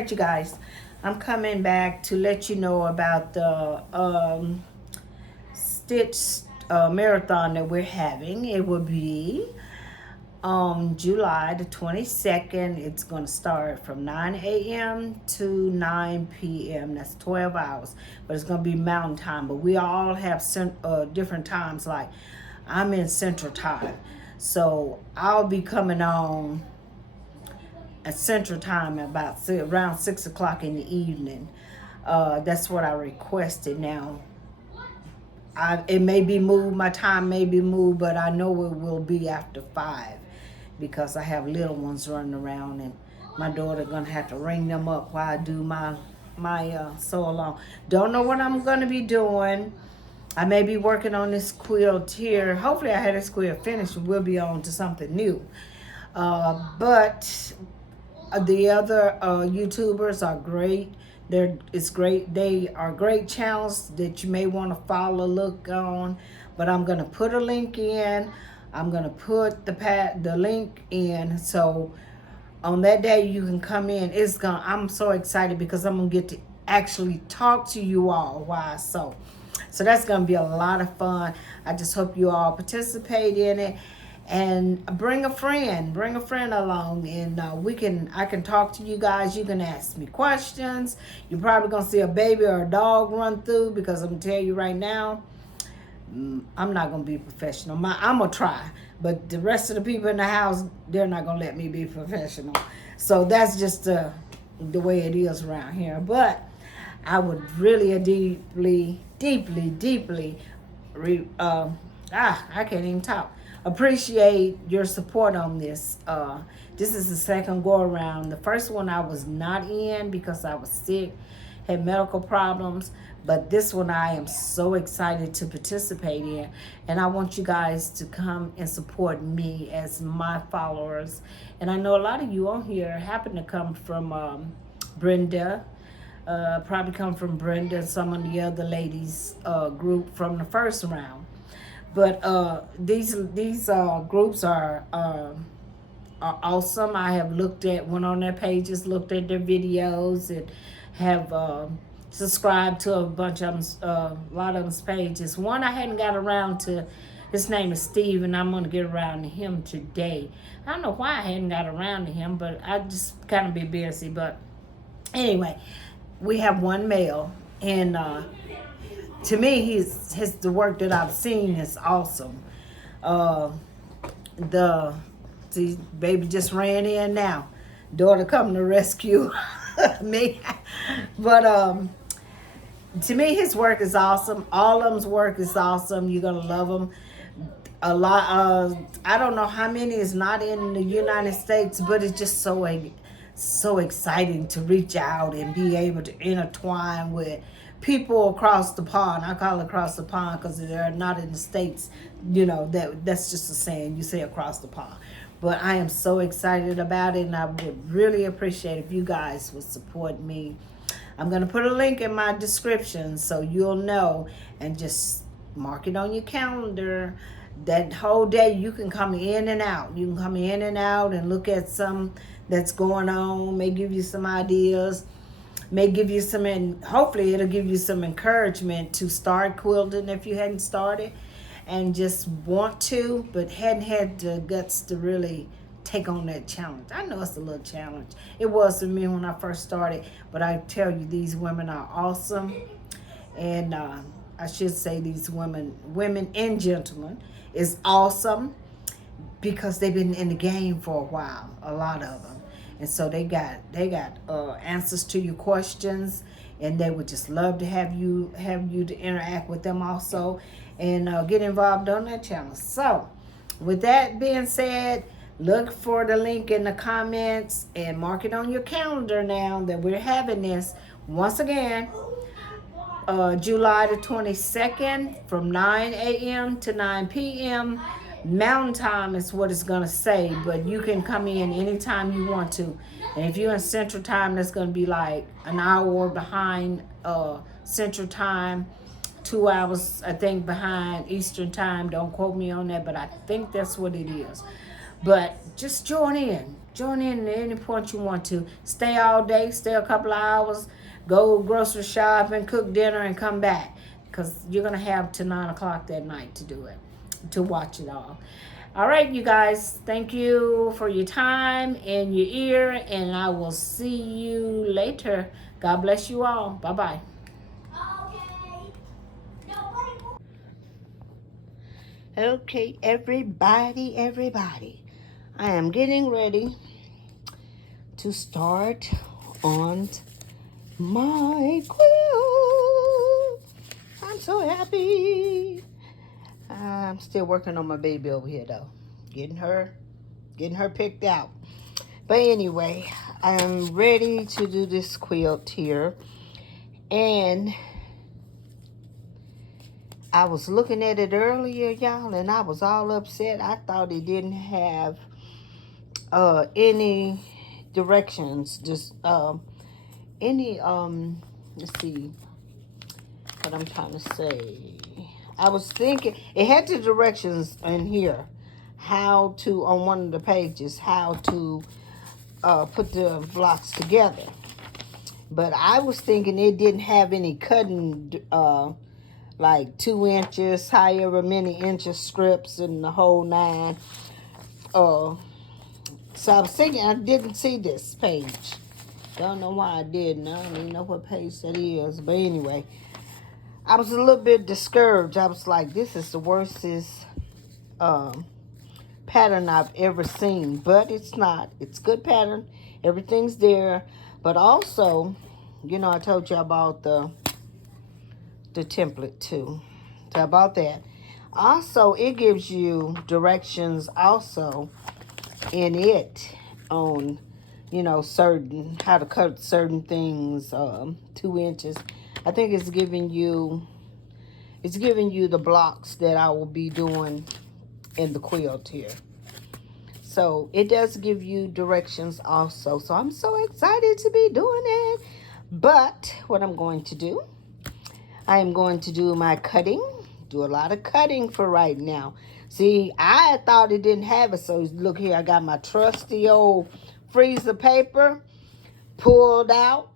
right, you guys, I'm coming back to let you know about the Stitch marathon that we're having. It will be on July the 22nd. It's going to start from 9 a.m. to 9 p.m. That's 12 hours, but it's going to be mountain time. But we all have different times. Like I'm in Central Time, so I'll be coming on at Central Time about around 6 o'clock in the evening. That's what I requested. Now, it may be moved, my time may be moved, but I know it will be after 5 because I have little ones running around, and my daughter gonna have to ring them up while I do my sew along. Don't know what I'm gonna be doing. I may be working on this quilt here. Hopefully I have this quilt finished and we'll be on to something new. But the other YouTubers are great. It's great. They are great channels that you may want to follow, look on. But I'm gonna put a link in. I'm gonna put the link in, so on that day you can come in. I'm so excited because I'm gonna get to actually talk to you all while I sew. So that's gonna be a lot of fun. I just hope you all participate in it. And bring a friend along, and I can talk to you guys. You can ask me questions. You're probably gonna see a baby or a dog run through, because I'm gonna tell you right now, I'm not gonna be professional. I'm gonna try, but the rest of the people in the house, they're not gonna let me be professional. So that's just the way it is around here. But I would really deeply I can't even talk. Appreciate your support on this. This is the second go around. The first one I was not in because I was sick, had medical problems. But this one I am so excited to participate in. And I want you guys to come and support me as my followers. And I know a lot of you on here happen to come from Brenda. Probably come from Brenda and some of the other ladies group from the first round. But these groups are awesome. I have went on their pages, looked at their videos, and have subscribed to a bunch of them, a lot of them's pages. One I hadn't got around to. His name is Steve, and I'm gonna get around to him today. I don't know why I hadn't got around to him, but I just kind of be busy. But anyway, we have one male, and to me, the work that I've seen is awesome. See, baby just ran in now. Daughter coming to rescue me. But to me, his work is awesome. All of them's work is awesome. You're gonna love them. A lot. I don't know how many is not in the United States, but it's just so exciting to reach out and be able to intertwine with people across the pond. I call it across the pond because they're not in the States. You know, that's just a saying. You say across the pond. But I am so excited about it, and I would really appreciate if you guys would support me. I'm going to put a link in my description so you'll know, and just mark it on your calendar. That whole day you can come in and out. You can come in and out and look at some that's going on, may give you some ideas, may give you some, and hopefully it'll give you some encouragement to start quilting if you hadn't started and just want to, but hadn't had the guts to really take on that challenge. I know it's a little challenge. It was for me when I first started, but I tell you, these women are awesome. And I should say these women and gentlemen is awesome, because they've been in the game for a while, a lot of them. And so they got answers to your questions, and they would just love to have you to interact with them also, and get involved on that channel. So with that being said, look for the link in the comments and mark it on your calendar now that we're having this once again. July the 22nd from 9 a.m. to 9 p.m. Mountain time is what it's going to say, but you can come in anytime you want to. And if you're in Central Time, that's going to be like an hour behind Central Time, 2 hours, I think, behind Eastern Time. Don't quote me on that, but I think that's what it is. But just join in. Join in at any point you want to. Stay all day, stay a couple of hours, go grocery shopping, cook dinner, and come back. Because you're going to have to 9 o'clock that night to do it, to watch it all. All right, you guys. Thank you for your time and your ear. And I will see you later. God bless you all. Bye-bye. Okay, everybody. I am getting ready to start on my quilt. I'm so happy. I'm still working on my baby over here though. Getting her picked out. But anyway, I'm ready to do this quilt here. And I was looking at it earlier, y'all, and I was all upset. I thought it didn't have any directions, just any let's see what I'm trying to say. I was thinking it had the directions in here, how to, on one of the pages, how to put the blocks together. But I was thinking it didn't have any cutting, like 2 inches, however many inches strips and the whole 9. So I was thinking I didn't see this page. Don't know why I didn't. I don't even know what page that is. But anyway, I was a little bit discouraged. I was like, this is the worstest pattern I've ever seen. But it's not. It's good pattern. Everything's there. But also, you know, I told you about the template too. So about that. Also, it gives you directions also in it on, you know, certain, how to cut certain things, 2 inches. I think it's giving you the blocks that I will be doing in the quilt here. So it does give you directions also. So I'm so excited to be doing it. But what I'm going to do, I am going to do my cutting. Do a lot of cutting for right now. See, I thought it didn't have it. So look here, I got my trusty old freezer paper. Pulled out.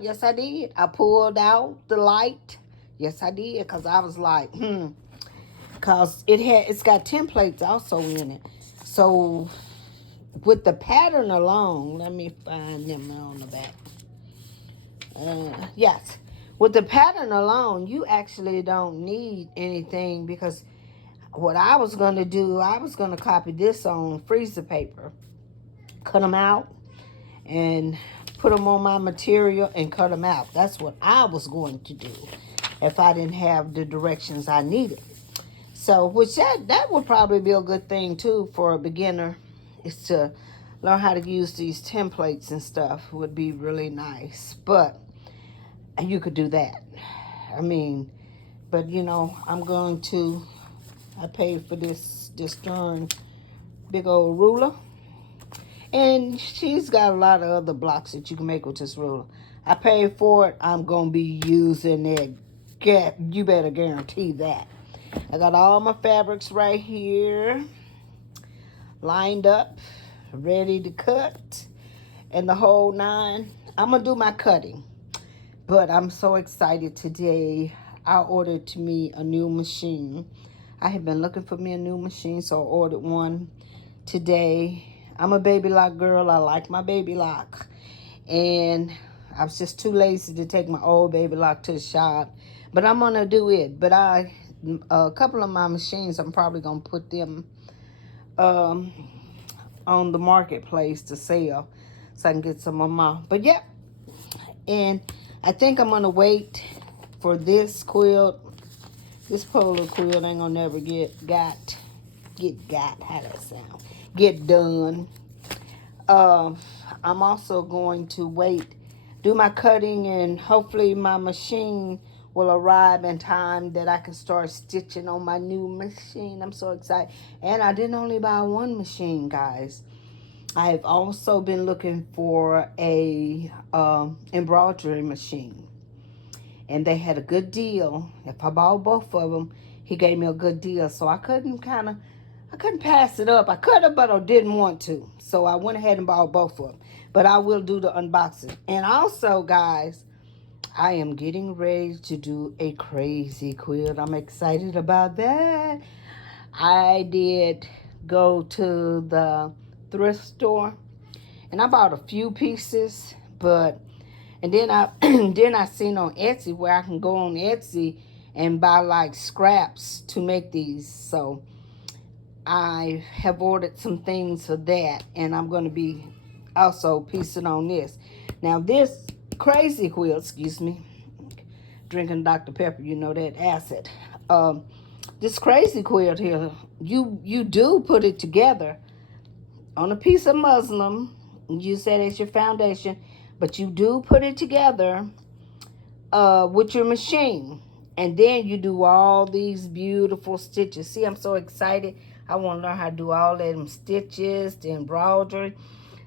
Yes, I did. I pulled out the light. Yes, I did. Because I was like, Because it's got templates also in it. So with the pattern alone, let me find them on the back. Yes. With the pattern alone, you actually don't need anything, because what I was going to do, I was going to copy this on freezer paper, cut them out, and put them on my material and cut them out. That's what I was going to do if I didn't have the directions I needed. So, which that would probably be a good thing too for a beginner, is to learn how to use these templates and stuff. Would be really nice. But you could do that. I mean, but you know, I paid for this darn big old ruler. And she's got a lot of other blocks that you can make with this ruler. I paid for it. I'm going to be using it. You better guarantee that. I got all my fabrics right here, lined up, ready to cut, and the whole 9. I'm going to do my cutting. But I'm so excited today. I ordered to me a new machine. I have been looking for me a new machine, so I ordered one today. I'm a baby lock girl. I like my baby lock. And I was just too lazy to take my old baby lock to the shop. But I'm going to do it. But a couple of my machines, I'm probably going to put them on the marketplace to sell, so I can get some of my. But yep. And I think I'm going to wait for this quilt. This polo quilt ain't going to never get done. I'm also going to wait, do my cutting, and hopefully my machine will arrive in time that I can start stitching on my new machine. I'm so excited. And I didn't only buy one machine, guys. I've also been looking for a embroidery machine. And they had a good deal. If I bought both of them, he gave me a good deal. So I couldn't kind of I couldn't pass it up. I could have, but I didn't want to. So I went ahead and bought both of them. But I will do the unboxing. And also, guys, I am getting ready to do a crazy quilt. I'm excited about that. I did go to the thrift store and I bought a few pieces, and then I then I seen on Etsy where I can go on Etsy and buy like scraps to make these. So I have ordered some things for that, and I'm going to be also piecing on this. Now this crazy quilt, excuse me, drinking Dr. Pepper, you know that acid. This crazy quilt here, you do put it together on a piece of muslin. You said it's your foundation, but you do put it together with your machine. And then you do all these beautiful stitches. See, I'm so excited. I want to learn how to do all them stitches, the embroidery.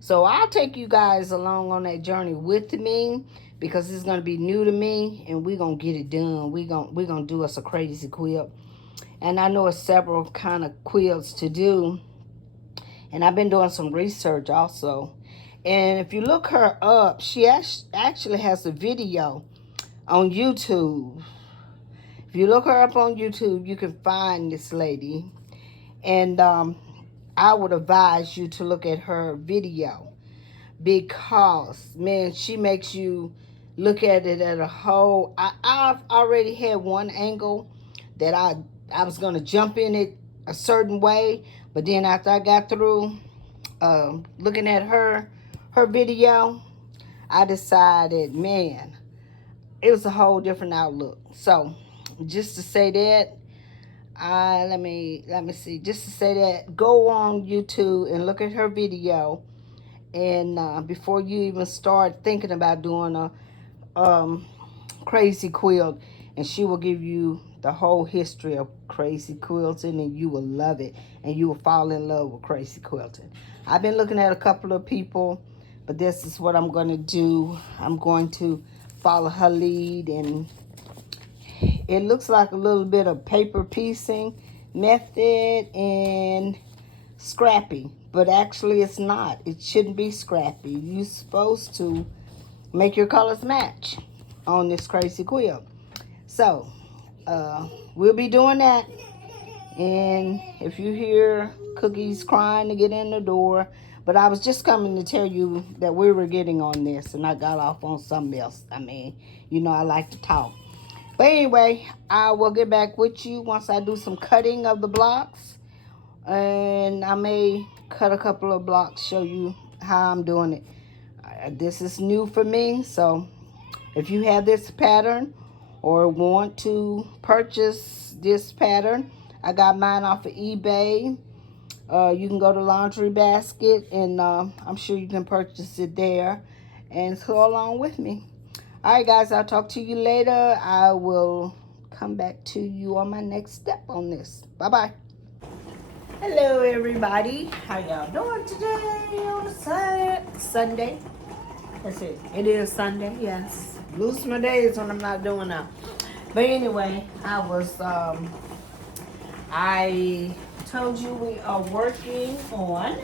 So I'll take you guys along on that journey with me because it's going to be new to me, and we're going to get it done. We're going to do us a crazy quilt. And I know it's several kind of quilts to do. And I've been doing some research also. And if you look her up, she actually has a video on YouTube. If you look her up on YouTube, you can find this lady. And I would advise you to look at her video because, man, she makes you look at it at a whole. I've already had one angle that I was going to jump in it a certain way, but then after I got through looking at her video, I decided, man, it was a whole different outlook. So just to say that, let me see. Just to say that, go on YouTube and look at her video, and before you even start thinking about doing a crazy quilt, and she will give you the whole history of crazy quilting, and you will love it, and you will fall in love with crazy quilting. I've been looking at a couple of people, but this is what I'm going to do. I'm going to follow her lead, and it looks like a little bit of paper piecing method and scrappy, but actually it's not. It shouldn't be scrappy. You're supposed to make your colors match on this crazy quilt. So we'll be doing that. And if you hear Cookies crying to get in the door, but I was just coming to tell you that we were getting on this, and I got off on something else. I mean, you know I like to talk. But anyway, I will get back with you once I do some cutting of the blocks. And I may cut a couple of blocks, show you how I'm doing it. This is new for me, so if you have this pattern or want to purchase this pattern, I got mine off of eBay. You can go to Laundry Basket, and I'm sure you can purchase it there and go along with me. All right, guys, I'll talk to you later. I will come back to you on my next step on this. Bye-bye. Hello, everybody. How y'all doing today on a Sunday? That's it. It is Sunday, yes. Lose my days when I'm not doing that. But anyway, I told you we are working on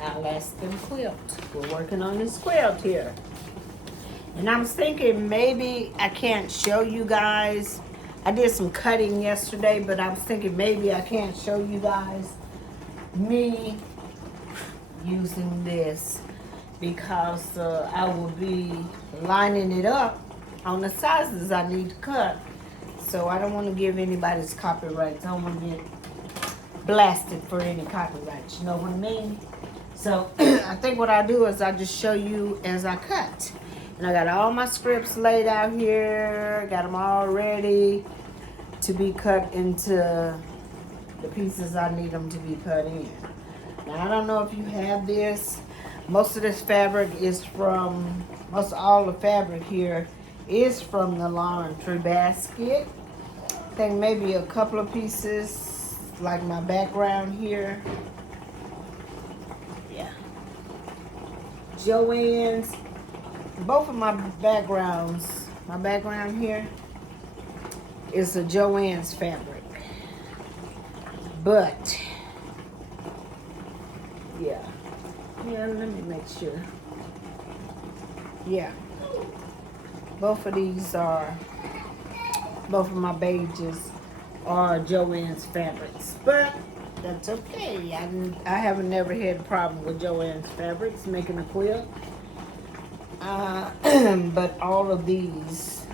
Alaskan quilt. We're working on this quilt here. And I was thinking maybe I can't show you guys. I did some cutting yesterday, but I was thinking maybe I can't show you guys me using this because I will be lining it up on the sizes I need to cut. So I don't want to give anybody's copyrights. I don't want to get blasted for any copyrights. You know what I mean? So I think what I do is I just show you as I cut. And I got all my scripts laid out here. Got them all ready to be cut into the pieces I need them to be cut in. Now I don't know if you have this. Most of this fabric is from, most all the fabric here is from the Laundry Basket. I think maybe a couple of pieces, like my background here. Yeah. Joann's. Both of my backgrounds, my background here is a Joann's fabric. But yeah, let me make sure. Yeah, both of my pages are Joann's fabrics, but that's okay. I haven't never had a problem with Joann's fabrics making a quilt. But all of these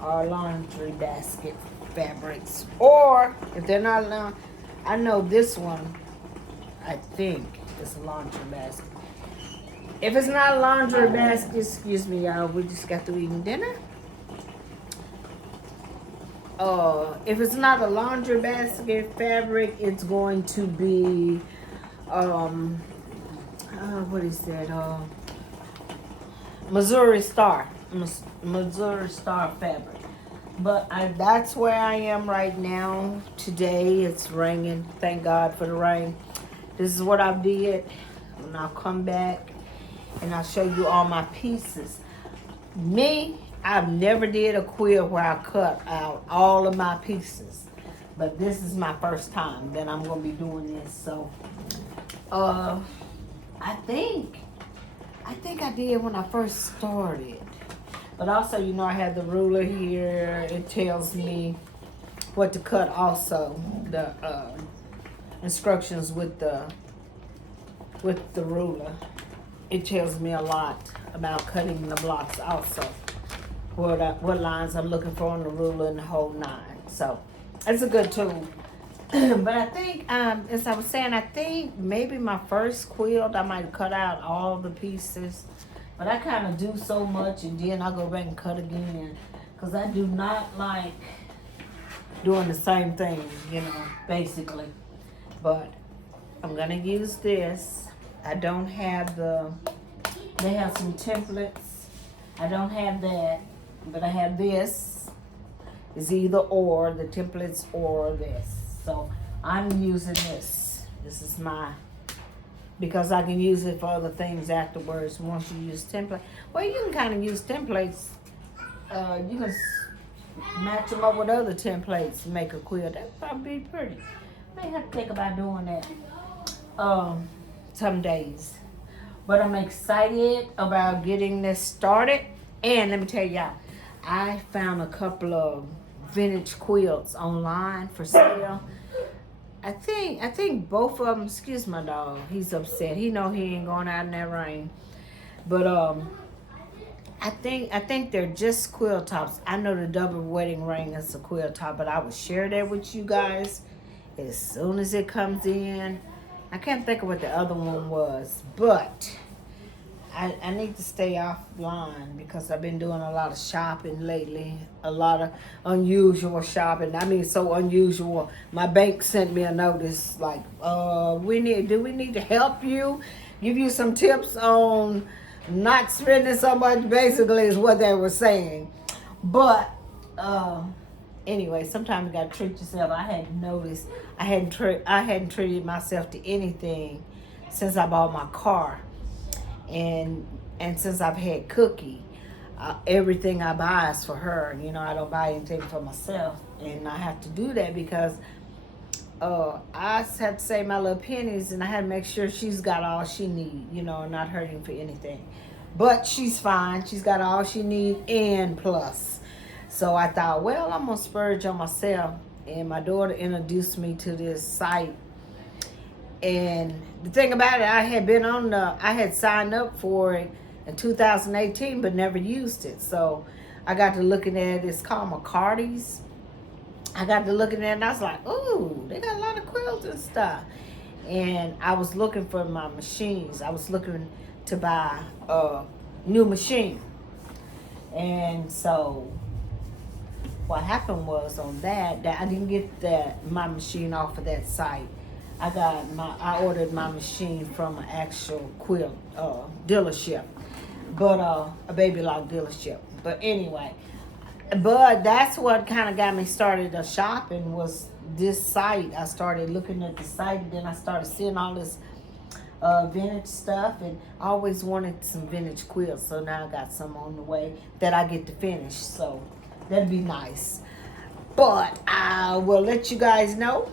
are laundry basket fabrics, or if they're not, I know this one, I think it's a laundry basket. If it's not a laundry basket, excuse me, y'all, we just got through eating dinner. If it's not a laundry basket fabric, it's going to be, what is that? Missouri Star fabric. But that's where I am right now. Today it's raining. Thank God for the rain. This is what I did. And I'll come back and I'll show you all my pieces. I've never did a quilt where I cut out all of my pieces. But this is my first time that I'm going to be doing this. So, I think I did when I first started. But also, I have the ruler here. It tells me what to cut also. The instructions with the ruler. It tells me a lot about cutting the blocks also. What lines I'm looking for on the ruler and the whole nine. So, it's a good tool. But I think, as I was saying, I think maybe my first quilt, I might cut out all the pieces. But I kind of do so much and then I go back and cut again. Because I do not like doing the same thing, basically. But I'm going to use this. I don't have they have some templates. I don't have that. But I have this. It's either or, the templates or this. So I'm using this. This is because I can use it for other things afterwards once you use template. Well, you can kind of use templates. You can match them up with other templates to make a quilt. That'd probably be pretty. I may have to think about doing that some days. But I'm excited about getting this started. And let me tell y'all, I found a couple of vintage quilts online for sale. I think both of them, excuse my dog, he's upset. He know he ain't going out in that rain. But I think they're just quilt tops. I know the double wedding ring is a quilt top, but I will share that with you guys as soon as it comes in. I can't think of what the other one was, but I need to stay offline because I've been doing a lot of shopping lately. A lot of unusual shopping. I mean, so unusual. My bank sent me a notice like, do we need to help you? Give you some tips on not spending so much, basically is what they were saying. But anyway, sometimes you gotta treat yourself. I hadn't noticed. I hadn't treated myself to anything since I bought my car. And since I've had Cookie, everything I buy is for her. I don't buy anything for myself. And I have to do that because I have to save my little pennies and I have to make sure she's got all she needs, not hurting for anything. But she's fine. She's got all she needs and plus. So I thought, well, I'm going to splurge on myself. And my daughter introduced me to this site. And the thing about it, I had signed up for it in 2018, but never used it. So I got to looking at it. It's called McCarty's. I got to looking at it and I was like, ooh, they got a lot of quilts and stuff. And I was looking for my machines. I was looking to buy a new machine. And so what happened was on that I didn't get my machine off of that site. I ordered my machine from an actual quilt dealership, but a baby lock dealership. But anyway, that's what kind of got me started shopping was this site. I started looking at the site, and then I started seeing all this vintage stuff, and I always wanted some vintage quilts. So now I got some on the way that I get to finish. So that'd be nice. But I will let you guys know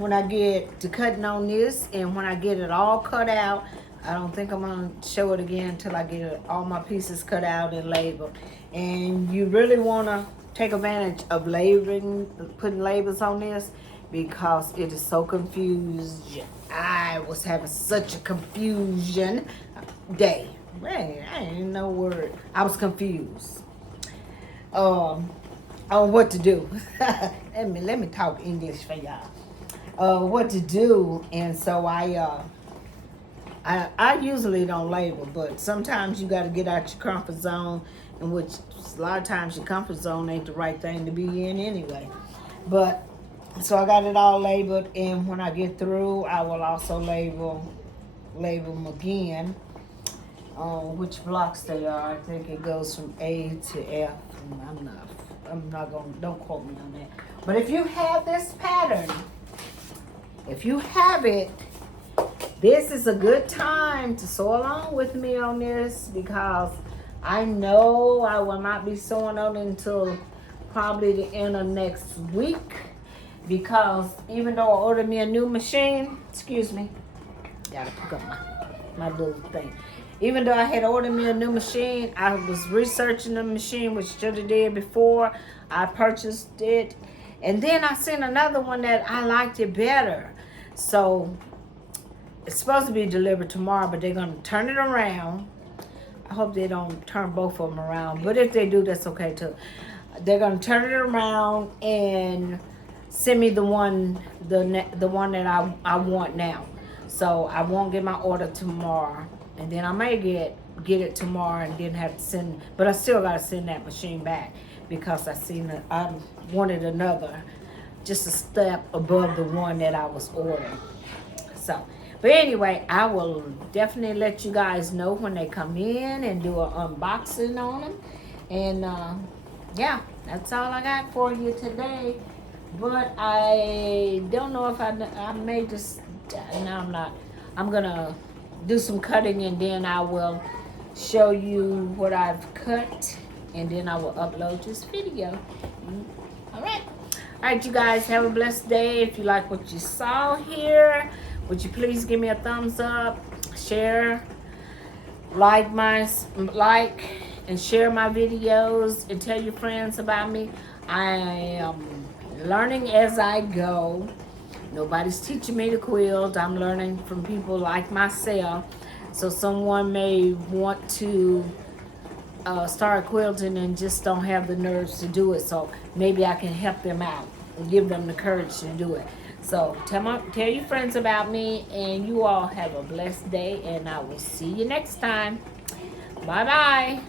when I get to cutting on this, and when I get it all cut out, I don't think I'm gonna show it again until I get all my pieces cut out and labeled. And you really wanna take advantage of labeling, putting labels on this, because it is so confused. I was having such a confusion day. Man, I ain't no word. I was confused on what to do. let me talk English for y'all. What to do, and so I usually don't label, but sometimes you got to get out your comfort zone, in which a lot of times your comfort zone ain't the right thing to be in anyway. But so I got it all labeled, and when I get through, I will also label them again. Which blocks they are. I think it goes from A to F. I'm not gonna, don't quote me on that. But if you have this pattern, if you have it, this is a good time to sew along with me on this, because I know I will not be sewing on it until probably the end of next week, because even though I ordered me a new machine, excuse me, gotta pick up my little thing. Even though I had ordered me a new machine, I was researching the machine, which should have did before I purchased it. And then I seen another one that I liked it better. So it's supposed to be delivered tomorrow, but they're going to turn it around. I hope they don't turn both of them around. But if they do, that's okay too. They're going to turn it around and send me the one that I want now. So I won't get my order tomorrow. And then I may get it tomorrow and then have to send, but I still got to send that machine back, because I wanted another, just a step above the one that I was ordering. So, but anyway, I will definitely let you guys know when they come in and do an unboxing on them. And yeah, that's all I got for you today. But I don't know if I may just, no, I'm not. I'm going to do some cutting, and then I will show you what I've cut, and then I will upload this video. All right, you guys, have a blessed day. If you like what you saw here, would you please give me a thumbs up, share, like and share my videos, and tell your friends about me. I am learning as I go. Nobody's teaching me to quilt. I'm learning from people like myself. So someone may want to start quilting and just don't have the nerves to do it. So maybe I can help them out and give them the courage to do it. So tell your friends about me, and you all have a blessed day, and I will see you next time. Bye-bye.